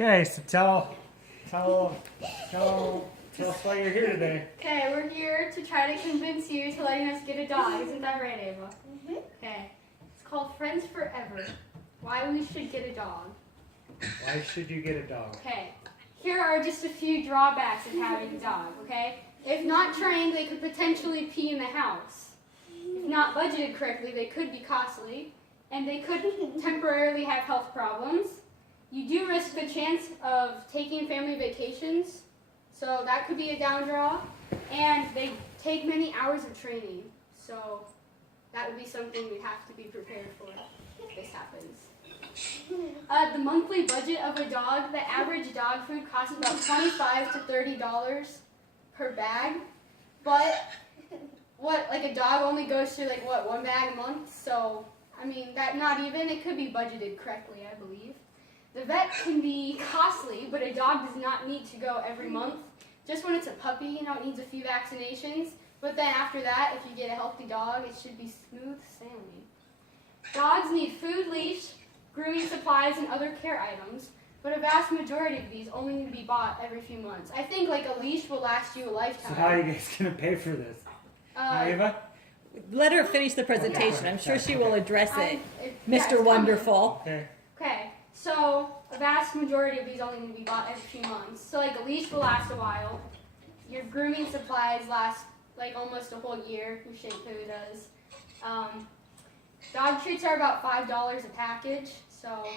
Okay, so tell us why you're here today. Okay, we're here to try to convince you to letting us get a dog. Isn't that right, Ava? Mm-hmm. Okay. It's called Friends Forever. Why we should get a dog. Why should you get a dog? Okay. Here are just a few drawbacks of having a dog, okay? If not trained, they could potentially pee in the house. If not budgeted correctly, they could be costly. And they could temporarily have health problems. You do risk the chance of taking family vacations, so that could be a down draw. And they take many hours of training, so that would be something we have to be prepared for if this happens. The monthly budget of a dog, the average dog food costs about $25 to $30 per bag, but a dog only goes through one bag a month, so I mean not even, it could be budgeted correctly, I believe. The vet can be costly, but a dog does not need to go every month. Just when it's a puppy, it needs a few vaccinations, but then after that, if you get a healthy dog, it should be smooth sailing. Dogs need food, leash, grooming supplies, and other care items, but a vast majority of these only need to be bought every few months. I think a leash will last you a lifetime. So how are you guys going to pay for this? Ava? Let her finish the presentation. I'm sure she will address it, Yeah, Mr. Wonderful. Okay, so a vast majority of these only need to be bought every few months. So a leash will last a while. Your grooming supplies last almost a whole year. Your shampoo does. Dog treats are about $5 a package, so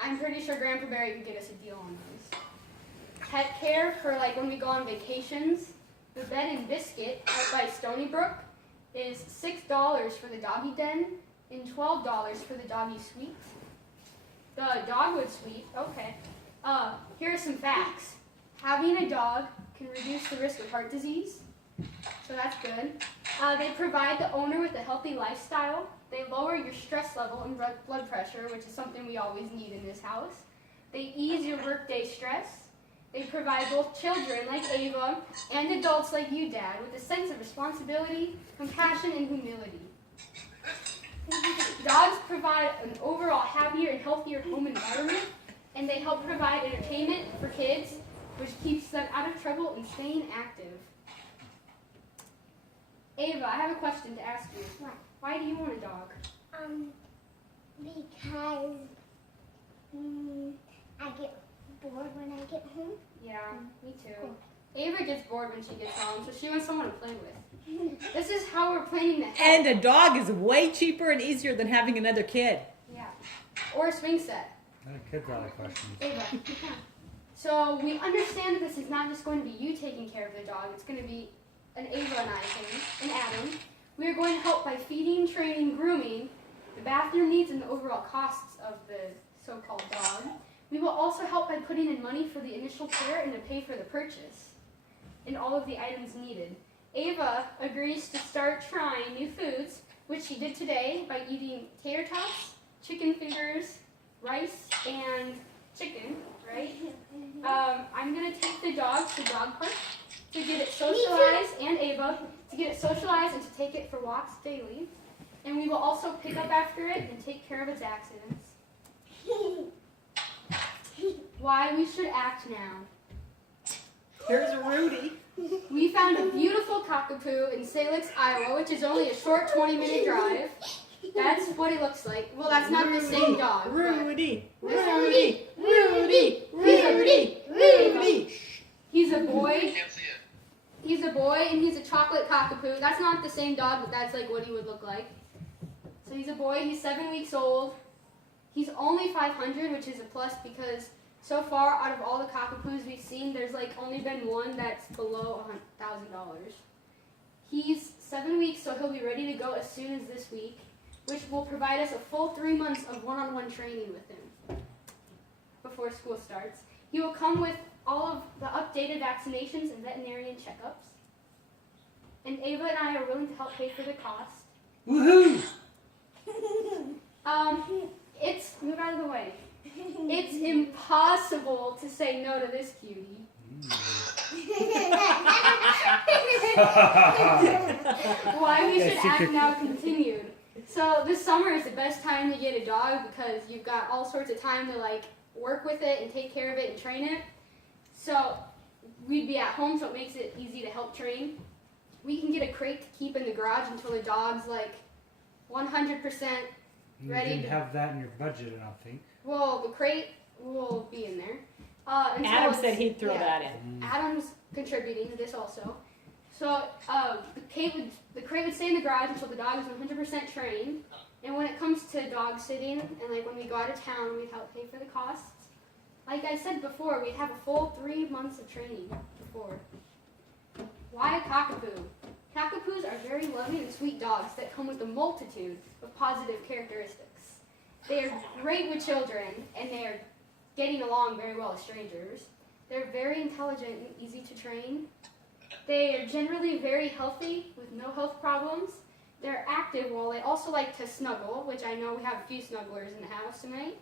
I'm pretty sure Grandpa Barry could get us a deal on those. Pet care for when we go on vacations. The Bed and Biscuit out by Stony Brook is $6 for the doggy den and $12 for the doggy suite. The Dogwood Suite, okay. Here are some facts. Having a dog can reduce the risk of heart disease, so that's good. They provide the owner with a healthy lifestyle. They lower your stress level and blood pressure, which is something we always need in this house. They ease your workday stress. They provide both children like Ava and adults like you, Dad, with a sense of responsibility, compassion, and humility. Dogs provide an overall happier and healthier home environment, and they help provide entertainment for kids, which keeps them out of trouble and staying active. Ava, I have a question to ask you. What? Why do you want a dog? Because I get bored when I get home. Yeah, me too. Cool. Ava gets bored when she gets home, so she wants someone to play with. This is how we're planning to help. And a dog is way cheaper and easier than having another kid. Yeah. Or a swing set. Kids out of questions. Ava. Yeah. So we understand that this is not just going to be you taking care of the dog. It's going to be an Ava and I thing, and Adam. We are going to help by feeding, training, grooming, the bathroom needs, and the overall costs of the so-called dog. We will also help by putting in money for the initial care and to pay for the purchase and all of the items needed. Ava agrees to start trying new foods, which she did today by eating tater tots, chicken fingers, rice, and chicken, right? I'm going to take the dog to dog park to get it socialized, and Ava, to get it socialized and to take it for walks daily. And we will also pick up after it and take care of its accidents. Why we should act now. Here's Rudy. We found a beautiful cockapoo in Salix, Iowa, which is only a short 20-minute drive. That's what it looks like. Well, that's not the same dog. Rudy. Rudy. Rudy. Rudy. Rudy. He's a boy. He's a boy, and he's a chocolate cockapoo. That's not the same dog, but that's what he would look like. So he's a boy. He's 7 weeks old. He's only $500, which is a plus because so far out of all the cockapoos we've seen, there's only been one that's below $1,000. He's 7 weeks, so he'll be ready to go as soon as this week, which will provide us a full 3 months of one-on-one training with him before school starts. He will come with all of the updated vaccinations and veterinarian checkups. And Ava and I are willing to help pay for the cost. Woohoo! Move out of the way. It's impossible to say no to this cutie. Why we should act now continued. So this summer is the best time to get a dog because you've got all sorts of time to work with it and take care of it and train it. So we'd be at home, so it makes it easy to help train. We can get a crate to keep in the garage until the dog's like 100% You ready didn't to- have that in your budget, I don't think. Well, the crate will be in there. Until Adam it's- said he'd throw yeah. that in. Adam's contributing to this also. So the crate would stay in the garage until the dog is 100% trained. And when it comes to dog sitting and like when we go out of town, we'd help pay for the costs. Like I said before, we'd have a full 3 months of training before. Why a cockapoo? Cockapoos are very loving and sweet dogs that come with a multitude of positive characteristics. They are great with children, and they are getting along very well with strangers. They're very intelligent and easy to train. They are generally very healthy with no health problems. They're active while they also like to snuggle, which I know we have a few snugglers in the house tonight.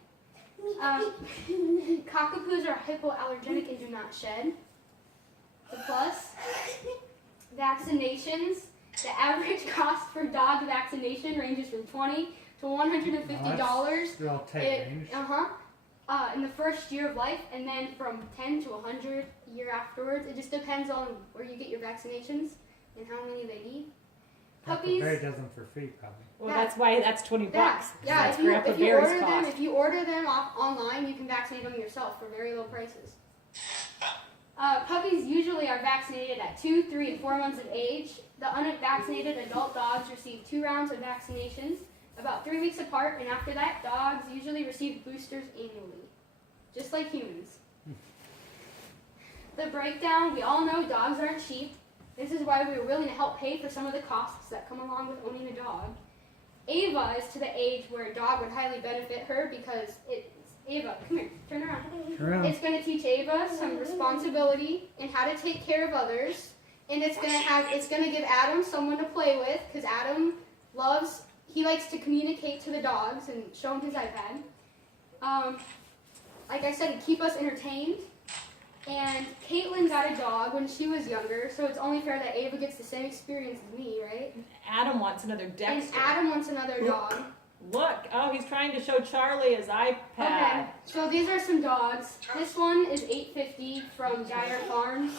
Cockapoos are hypoallergenic and do not shed. The plus, vaccinations. The average cost for dog vaccination ranges from $20 to $150. They're all tight range. In the first year of life, and then from 10 to 100 a year afterwards. It just depends on where you get your vaccinations and how many they need. Puppies. Barry does them for free, probably. Well, that's why that's $20. Yeah, That's if Grandpa you Bear's order them, cost. if you order them online, you can vaccinate them yourself for very low prices. Puppies usually are vaccinated at 2, 3, and 4 months of age. The unvaccinated adult dogs receive 2 rounds of vaccinations, about 3 weeks apart, and after that, dogs usually receive boosters annually, just like humans. The breakdown, we all know dogs aren't cheap. This is why we were willing to help pay for some of the costs that come along with owning a dog. Ava is to the age where a dog would highly benefit her because Ava, come here, turn around. It's going to teach Ava some responsibility and how to take care of others, and it's going to give Adam someone to play with because Adam likes to communicate to the dogs and show him his iPad. Like I said, to keep us entertained. And Kaitlyn got a dog when she was younger, so it's only fair that Ava gets the same experience as me, right? Adam wants another Dexter. And Adam wants another dog. Look, he's trying to show Charlie his iPad. Okay, so these are some dogs. This one is $8.50 from Geyer Farms.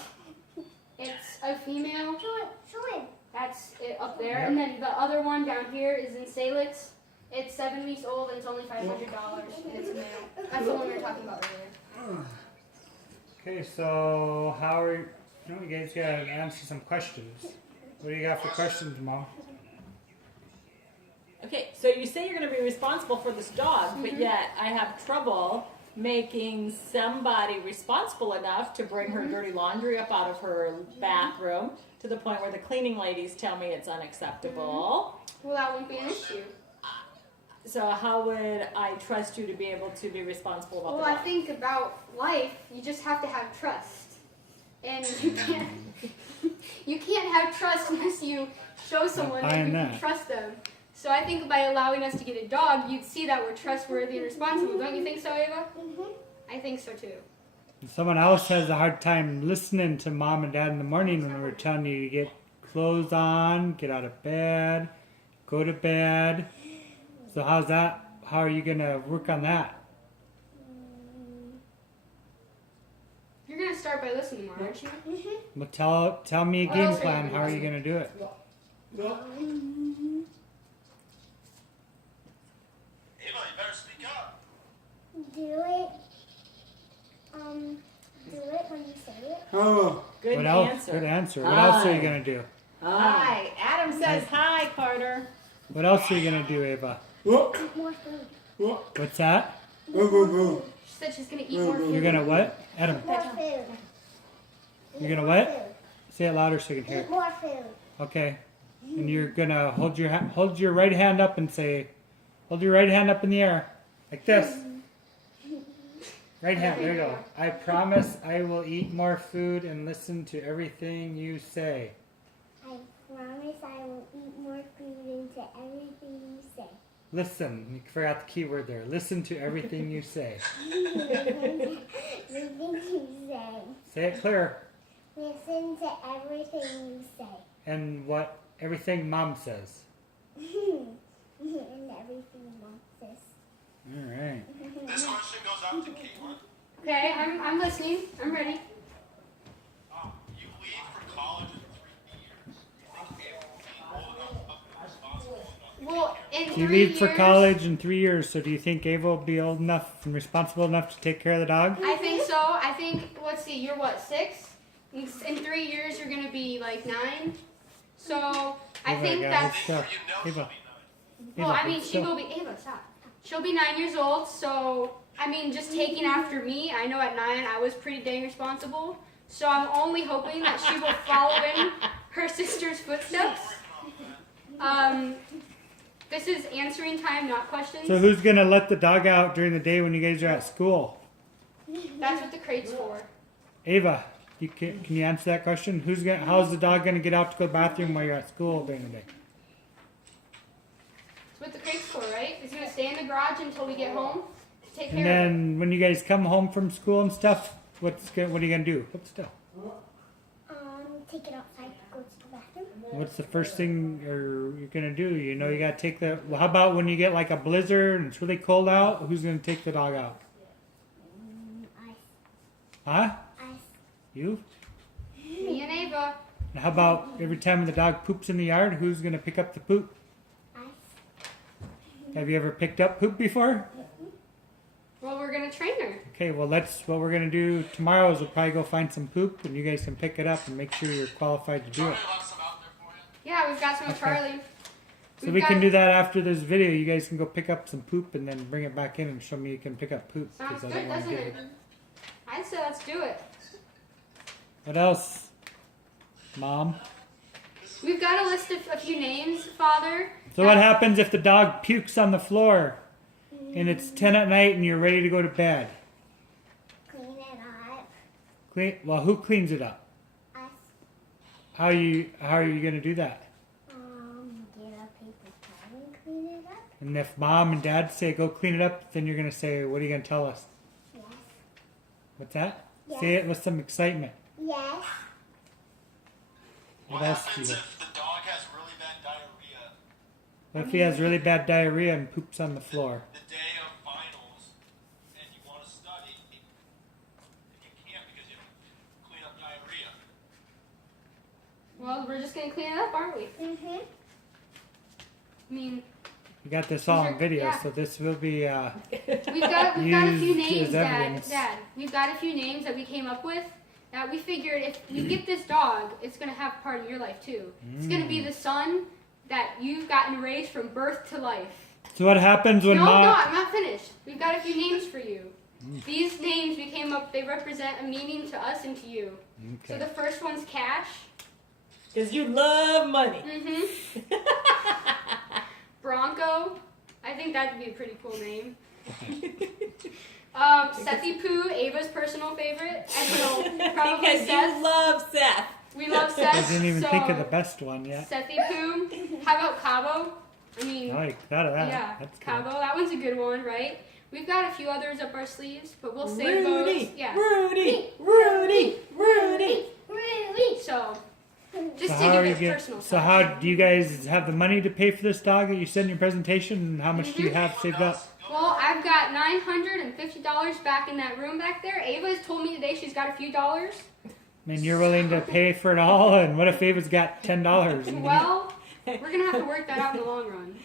It's a female. Show him. That's it up there. And then the other one down here is in Salix. It's 7 weeks old and it's only $500, and it's a male. That's the one we were talking about earlier. Okay, so how are you? You guys gotta answer some questions. What do you got for questions, Mom? Okay, so you say you're going to be responsible for this dog, but yet I have trouble making somebody responsible enough to bring her dirty laundry up out of her bathroom to the point where the cleaning ladies tell me it's unacceptable. Well, that won't be an issue. So how would I trust you to be able to be responsible about Well, the I dog? think about life, you just have to have trust. And you can't have trust unless you show someone that you can trust them. So I think by allowing us to get a dog, you'd see that we're trustworthy and responsible. Don't you think so, Ava? I think so too. Someone else has a hard time listening to Mom and Dad in the morning when we're telling you to get clothes on, get out of bed, go to bed. So how's that? How are you going to work on that? You're going to start by listening more, aren't you? Well, tell me a What game else are you plan. gonna How are do? you going to do it? Ava, you better speak up. Do it. Do it when you say it. Oh. Good What else? answer. Good answer. What else are you going to do? Hi. Adam says hi, Carter. What else are you going to do, Ava? What? Eat more food. What? What's that? She said she's going to eat more food. You're going to what? Adam, More food. you're going to what? Say it louder so you can hear Eat it. more food. Okay. And you're going to hold your right hand up and say, hold your right hand up in the air. Like this. Right hand. There you go. I promise I will eat more food and listen to everything you say. I promise I will eat more food into everything you say. Listen. You forgot the key word there. Listen to everything you say. Everything you say. Say it clear. Listen to everything you say. And what everything Mom says. And everything Mom says. All right. This question goes out to Kaitlyn. Okay, I'm listening. I'm ready. You leave for college in 3 years. You think Ava will be old enough and responsible enough? Well, in You 3 leave for years, college in 3 years, so do you think Ava will be old enough and responsible enough to take care of the dog? I think so. I think, let's see, you're what, 6? In 3 years, you're going to be like 9. So I Ava, think guys, that's, stop. You know Ava. she'll be 9. well, Ava, I mean, hold she still. will be, Ava, stop. She'll be 9 years old. So, I mean, just taking after me, I know at 9 I was pretty dang responsible. So I'm only hoping that she will follow in her sister's footsteps. This is answering time, not questions. So who's gonna let the dog out during the day when you guys are at school? That's what the crate's for. Ava, can you answer that question? How's the dog gonna get out to go to the bathroom while you're at school during the day? That's what the crate's for, right? It's going to stay in the garage until we get home to take And care of it. then when you guys come home from school and stuff, what are you gonna do? Hold still. Take it outside to go to the bathroom. What's the first thing you're gonna do? You know you gotta take the. Well, how about when you get like a blizzard and it's really cold out? Who's gonna take the dog out? Ice. Huh? Ice. You? Me and Ava. And how about every time the dog poops in the yard, who's gonna pick up the poop? Ice. Have you ever picked up poop before? Well, we're going to train her. Okay, well that's what we're gonna do tomorrow. Is we'll probably go find some poop and you guys can pick it up and make sure you're qualified to do it. Charlie left some out there for you. Yeah, we've got some of Okay. Charlie. So we can do that after this video. You guys can go pick up some poop and then bring it back in and show me you can pick up poop. Sounds 'cause I good, don't wanna doesn't get it? I'd say let's do it. What else, Mom? We've got a list of a few names, Father. So what happens if the dog pukes on the floor and it's 10 at night and you're ready to go to bed? Clean it up. Well, who cleans it up? Us. How are you gonna do that? Get a paper towel and clean it up. And if Mom and Dad say go clean it up, then you're gonna say, what are you gonna tell us? Yes. What's that? Yes. Say it with some excitement. Yes. What What else do happens you? if the dog has really bad diarrhea What if he has really bad diarrhea and poops on the floor? the day of finals and you want to study and you can't because you have to clean up diarrhea? Well, we're just going to clean it up, aren't we? Mm-hmm. I mean, You got this all on video, Yeah. so this will be. we've got a few Used names, as Dad. evidence. Dad, we've got a few names that we came up with that we figured if you get this dog, it's going to have part of your life too. It's going to be the son that you've gotten raised from birth to life. So what happens when No, Mom? I'm not finished. We've got a few names for you. These names we came up, they represent a meaning to us and to you. So Okay. the first one's Cash. Because you love money. Mm-hmm. Bronco. I think that'd be a pretty cool name. Sethy Poo, Ava's personal favorite. And so probably Because Seth. you love Seth. We love I Seth. didn't even so think of the best one yet. Sethy Poo. How about Cabo? I mean, I like thought of that. yeah, That's good. Cabo. That one's a good one, right? We've got a few others up our sleeves, but we'll save Rudy, those. Yeah. Rudy, Rudy, Rudy. Really? So, just So to how are give you it get? personal So touch. how do you guys have the money to pay for this dog that you said in your presentation? And how much do you have saved up? Well, I've got $950 back in that room back there. Ava's told me today she's got a few dollars. And you're willing to pay for it all? And what if Ava's got $10? Well, we're gonna have to work that out in the long run.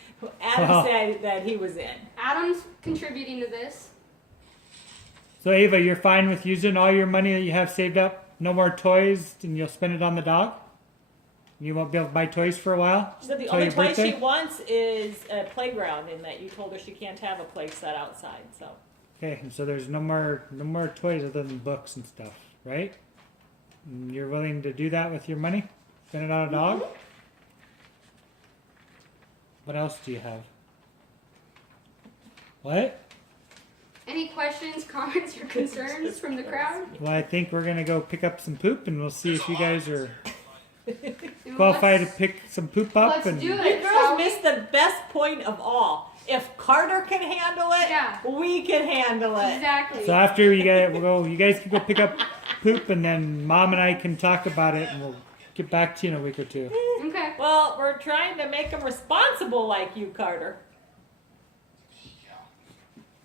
Adam Wow. said that he was in. Adam's contributing to this. So Ava, you're fine with using all your money that you have saved up? No more toys, and you'll spend it on the dog? You won't be able to buy toys for a while? She said the Till only your toy birthday? she wants is a playground, and that you told her she can't have a play set outside. So Okay, and so there's no more toys other than books and stuff, right? And you're willing to do that with your money? Spend it on a dog? What else do you have? What? Any questions, comments, or concerns from the crowd? Well, I think we're gonna go pick up some poop, and we'll see if you guys are And qualified to let's- pick some poop up. Let's And do you it. girls shall we? missed the best point of all. If Carter can handle it, Yeah. we can handle it. Exactly. so after you guys can go pick up poop, and then Mom and I can talk about it, and we'll get back to you in a week or two. Okay. Well, we're trying to make them responsible like you, Carter.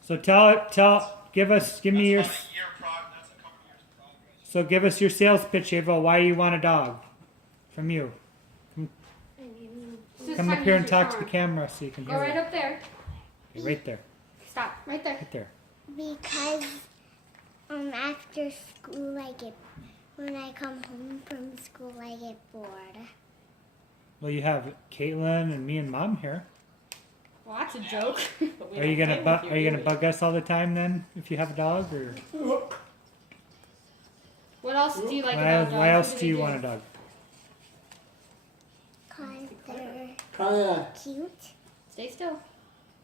So give me your. That's a couple years progress. So give us your sales pitch, Ava. Why you want a dog? From you. This Come time up here use and your talk to the arm. camera so you can Go hear right it. up there. Okay, right there. Stop. Right there. Right there. Because after school when I come home from school I get bored. Well, you have Kaitlyn and me and Mom here. Well, that's a joke. But we Are you don't gonna play with are you gonna do we? bug us all the time then if you have a dog, or What else do you like about dogs? why else What do you they want a dog? Because they're Kaya. cute. Stay still.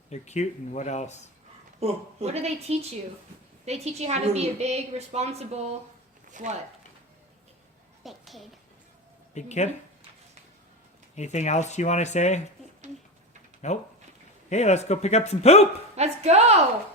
They're cute, and what else? What do they teach you? They teach you how to be a big, responsible, what? Big kid. Big kid? Anything else you want to say? Nope. Hey, let's go pick up some poop. Let's go!